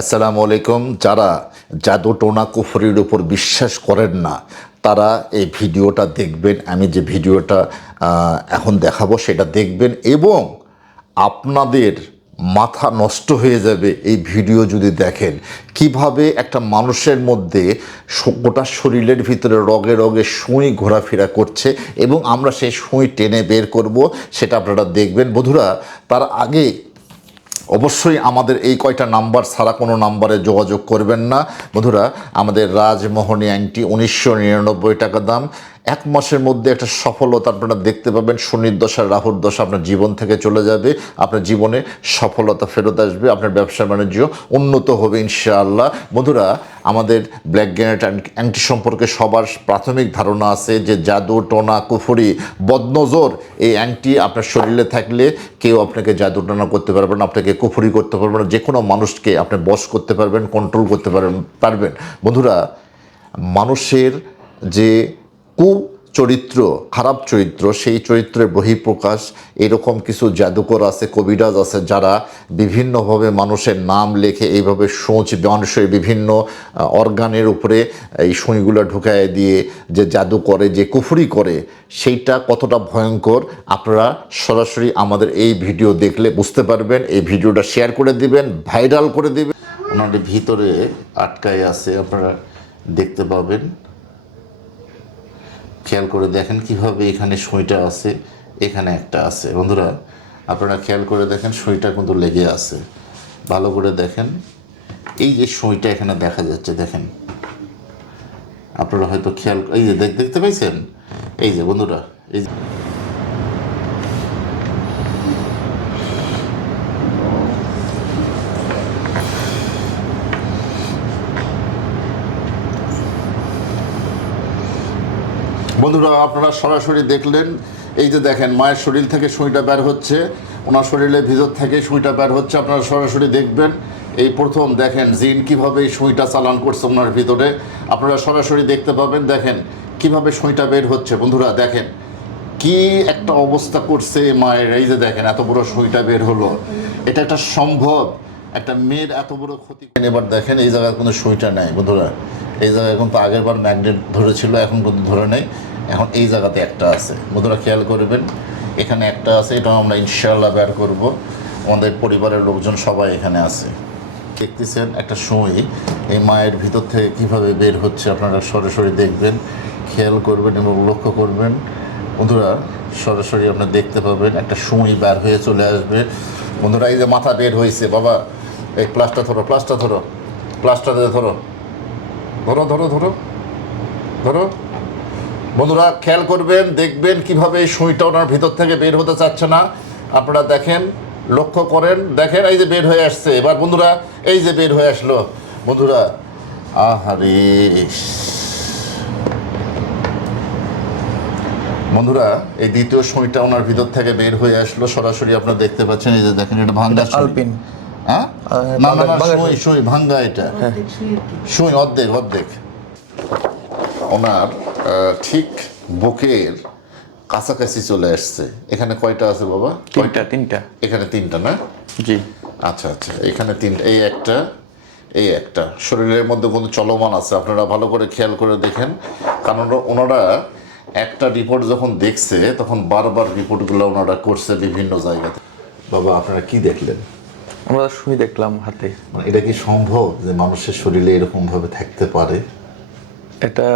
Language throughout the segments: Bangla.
আসসালামু আলাইকুম। যারা জাদু টোনা কুফরির উপর বিশ্বাস করেন না, তারা এই ভিডিওটা দেখবেন। আমি যে ভিডিওটা এখন দেখাবো সেটা দেখবেন এবং আপনাদের মাথা নষ্ট হয়ে যাবে এই ভিডিও যদি দেখেন। কীভাবে একটা মানুষের মধ্যে গোটা শরীরের ভিতরে রগে রগে সুই ঘোরাফেরা করছে এবং আমরা সেই সুঁই টেনে বের করব, সেটা আপনারা দেখবেন। বধুরা তার আগে অবশ্যই আমাদের এই কয়টা নাম্বার ছাড়া কোনো নাম্বারে যোগাযোগ করবেন না। বন্ধুরা, আমাদের রাজমোহনী অ্যাংটি উনিশশো নিরানব্বই টাকা দাম। এক মাসের মধ্যে একটা সফলতা আপনারা দেখতে পাবেন। শনির দশা রাহুর দশা আপনার জীবন থেকে চলে যাবে। আপনার জীবনে সফলতা ফেরত আসবে, আপনার ব্যবসা বাণিজ্য উন্নত হবে ইনশাআল্লাহ। বন্ধুরা, আমাদের ব্ল্যাক গ্যানেট অ্যান্টি সম্পর্কে সবার প্রাথমিক ধারণা আছে যে জাদু, টোনা, কুফুরি, বদনজর, এই অ্যাংটি আপনার শরীরে থাকলে কেউ আপনাকে জাদু, টোনা করতে পারবে না, আপনাকে কুফুরি করতে পারবে না। যে কোনো মানুষকে আপনি বশ করতে পারবেন কন্ট্রোল করতে পারবেন পারবেন। বন্ধুরা, মানুষের যে কু চরিত্র খারাপ চরিত্র, সেই চরিত্রের বহিঃপ্রকাশ, এরকম কিছু জাদুকর আছে, কবিরাজ আছে, যারা বিভিন্নভাবে মানুষের নাম লেখে, এইভাবে সোঁচ মানুষের বিভিন্ন অর্গানের উপরে এই সুঁইগুলো ঢুকায় দিয়ে যে জাদু করে, যে কুফুরি করে, সেইটা কতটা ভয়ঙ্কর, আপনারা সরাসরি আমাদের এই ভিডিও দেখলে বুঝতে পারবেন, এই ভিডিওটা শেয়ার করে দিবেন, ভাইরাল করে দিবেন। ওনাদের ভিতরে আটকায় আছে, আপনারা দেখতে পাবেন। খেয়াল করে দেখেন কীভাবে এখানে সুইটা আছে, এখানে একটা আছে। বন্ধুরা, আপনারা খেয়াল করে দেখেন সুইটা কিন্তু লেগে আছে। ভালো করে দেখেন, এই যে সুইটা এখানে দেখা যাচ্ছে, দেখেন। আপনারা হয়তো খেয়াল, এই যে দেখতে পাইছেন? এই যে বন্ধুরা, এই বন্ধুরা, আপনারা সরাসরি দেখলেন, এই যে দেখেন, মায়ের শরীর থেকে সুইটা বের হচ্ছে, ওনার শরীরের ভিতর থেকে সুইটা বের হচ্ছে, আপনারা সরাসরি দেখবেন, এই প্রথম দেখেন জিন কীভাবে এই সুইটা চালান করছে ওনার ভিতরে, আপনারা সরাসরি দেখতে পাবেন, দেখেন কীভাবে সুইটা বের হচ্ছে, বন্ধুরা দেখেন, কি একটা অবস্থা করছে মায়ের, এই যে দেখেন, এত বড় সুইটা বের হলো, এটা একটা সম্ভব, একটা মেয়ের এত বড় ক্ষতি এবার দেখেন, এই জায়গায় কোনো সুইটা নেই, বন্ধুরা, এই জায়গায় কিন্তু আগের বার ম্যাগনেট ধরেছিল, এখন কিন্তু ধরে নেই এখন এই জায়গাতে একটা আছে। বন্ধুরা, খেয়াল করবেন, এখানে একটা আছে এটা আমরা ইনশাল্লাহ বের করব। আমাদের পরিবারের লোকজন সবাই এখানে আছে। দেখতেছেন একটা সুই, এই মায়ের ভিতর থেকে কীভাবে বের হচ্ছে আপনারা সরাসরি দেখবেন। খেয়াল করবেন এবং লক্ষ্য করবেন। বন্ধুরা, সরাসরি আপনারা দেখতে পাবেন একটা সুই বের হয়ে চলে আসবে। বন্ধুরা, এই যে মাথা বের হয়েছে, বাবা, এই প্লাসটা ধরো প্লাসটা ধরো প্লাসটা দিয়ে ধরো। ধরো ধরো ধরো ধরো। বন্ধুরা খেয়াল করবেন দেখবেন কীভাবে এই সুইটা ওনার ভিতর থেকে বের হতে চাচ্ছে না। আপনারা দেখেন লক্ষ্য করেন দেখেন এই যে বের হয়ে আসছে। এবার বন্ধুরা এই যে বের হয়ে আসলো। বন্ধুরা আহারে! বন্ধুরা এই দ্বিতীয় সুইটা ওনার ভিতর থেকে বের হয়ে আসলো। সরাসরি আপনারা দেখতে পাচ্ছেন এই যে দেখেন এটা ভাঙ্গা। আলপিন। হ্যাঁ? না না সুই সুই। ভাঙ্গা এটা। সুই অর্ধেক অর্ধেক। ওনার ঠিক বুকের কাছাকাছি চলে আসছে। এখানে কয়টা আছে বাবা? তিনটা তিনটা। এখানে তিনটা না? জি। আচ্ছা আচ্ছা। এখানে তিনটা এই একটা এই একটা। শরীরের মধ্যে কোনো চলমান আছে। আপনারা ভালো করে খেয়াল করে দেখেন। কারণ ওনারা একটা রিপোর্ট যখন দেখছে তখন বারবার রিপোর্টগুলো ওনারা করছে বিভিন্ন জায়গাতে। বাবা আপনারা কি দেখলেন? আমরা শুই দেখলাম হাতে। মানে এটা কি সম্ভব যে মানুষের শরীরে এরকম ভাবে থাকতে পারে? এটা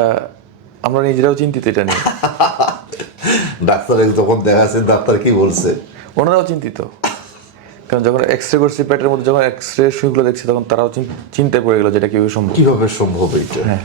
আমরা নিজেরাও চিন্তিত এটা নিয়ে। ডাক্তার যখন দেখাচ্ছেন ডাক্তার কি বলছে? ওনারাও চিন্তিত। কারণ যখন এক্স রে করছি পেটের মধ্যে যখন এক্স রে সুইগুলো দেখছি তখন তারাও চিন- চিন্তায় পড়ে গেল যেটা কীভাবে সম্ভব। কীভাবে সম্ভব এটা হ্যাঁ।